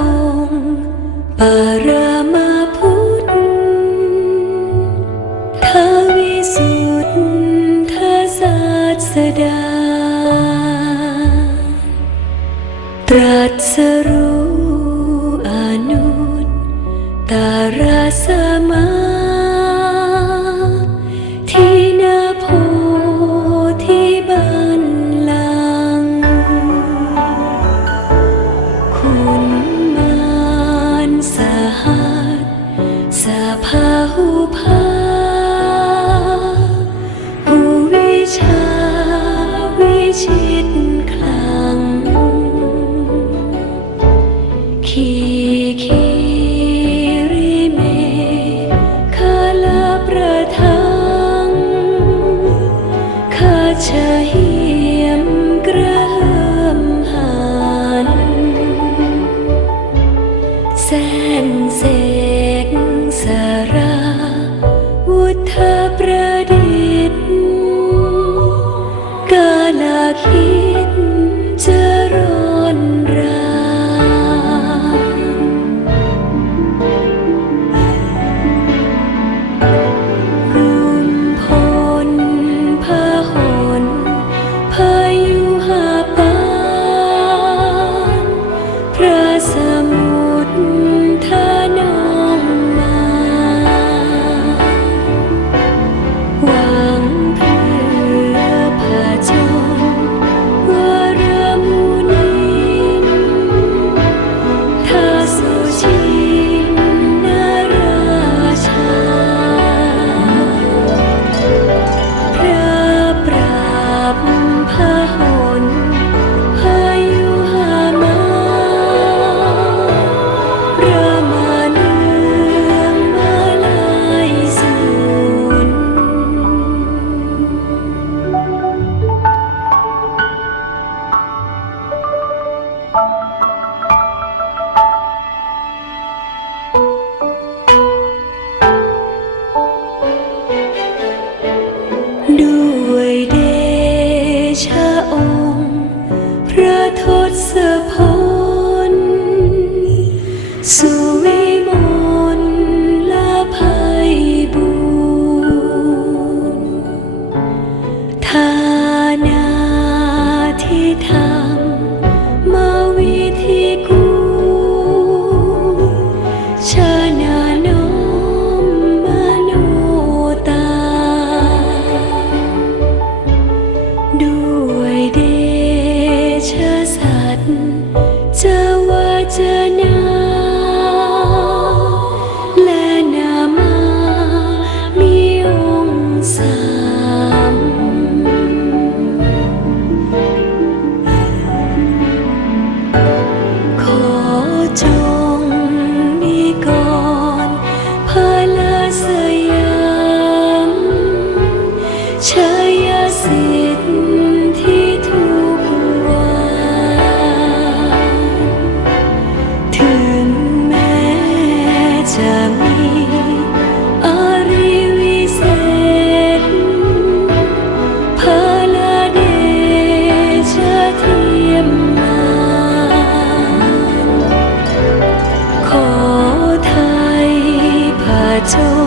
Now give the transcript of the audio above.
องค์ ปารามาพุทธทาวิสุทธาศาสดา ตรัสรู้อนุตตรสา ผู้พาผู้วิชาวิชิตคลังขีขีริเมคาลาประทังคาช สุวิมลละภัยบุญทานาที่ทำมาวิธีกูชนานมมนาด้วยเดชะสัต to